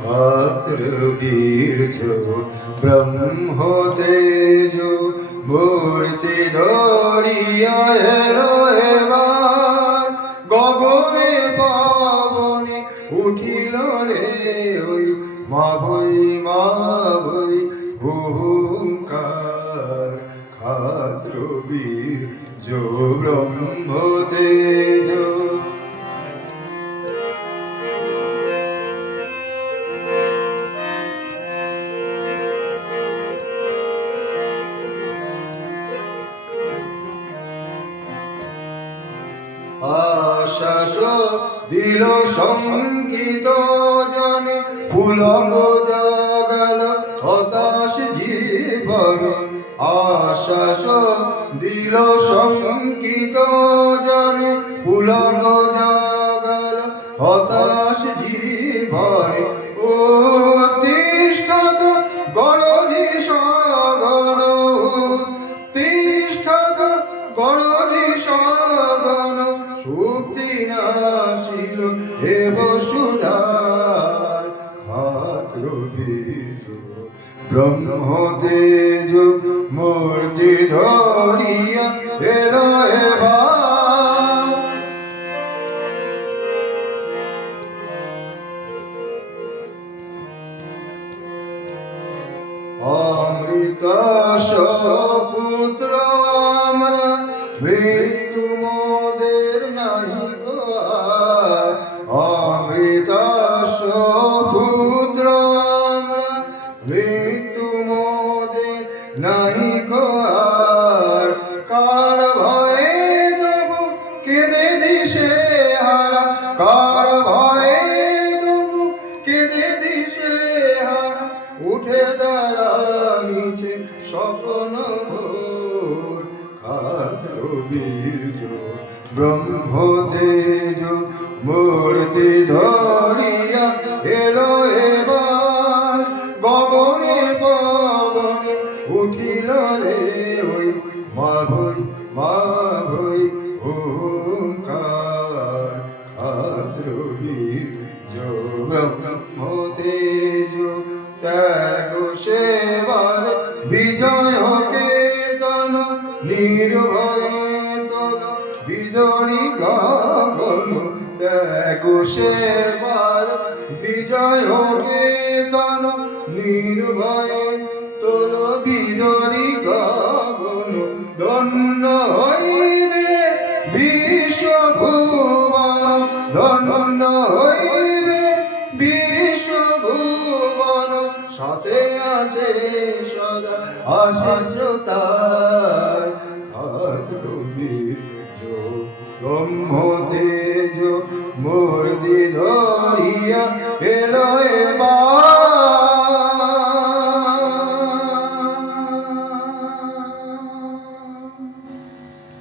ক্ষাত্র বীর্য ব্রহ্ম তেজ মূর্তি ধরিয়া এলো এবার গগনে পাবনে উঠিল রে ওই মা ভৈ হুঙ্কার ক্ষাত্র বীর্য ব্রহ্ম তেজ। আশ্বাস দিল শঙ্কিত জনে পুলক জাগাল হতাশ জীবনে। আশ্বাস দিল শঙ্কিত জনে পুলক জাগাল হতাশ জীবনে। ও তিষ্ঠত গরজি সগন তিষ্ঠত গরজি সগন সুপ্তি নাশিল হে বসুধার ক্ষাত্র বীর্য ব্রহ্ম তেজ মূর্তি ধরিয়া এলো এবার অমৃত পুত্র আমরা মৃত্যু মোদের নাহি আর। অমৃত পুত্র আমরা মৃত্যু মোদের নাহি আর। কার ভয়ে তবু কেঁদে দিশে হারা কার ভয়ে তবু কেঁদে দিশে হারা উঠে দাঁড়া মিছে স্বপ্ন ভোর ক্ষাত্র বীর্য ব্রহ্ম তেজ মূর্তি ধরিয়া এলো এবার গগনে পবনে উঠিল রে ওই মা ভৈ হুঙ্কার ক্ষাত্র বীর্য ব্রহ্ম তেজ ত্যাগ সেবার বিজয় কেতন নির্ভয়ে তল বিদরি গগন। ত্যাগ সেবার বিজয় কেতন নির্ভয়ে তল বিদরি গগন। ধন্য হইবে বিশ্বভুবন ধন্য হইবে বিশ্বভুবন সাথে আছে সদা আশিস শ্রোতার ক্ষাত্র বীর্য ব্রহ্ম তেজ মূর্তি ধরিয়া এলো এবার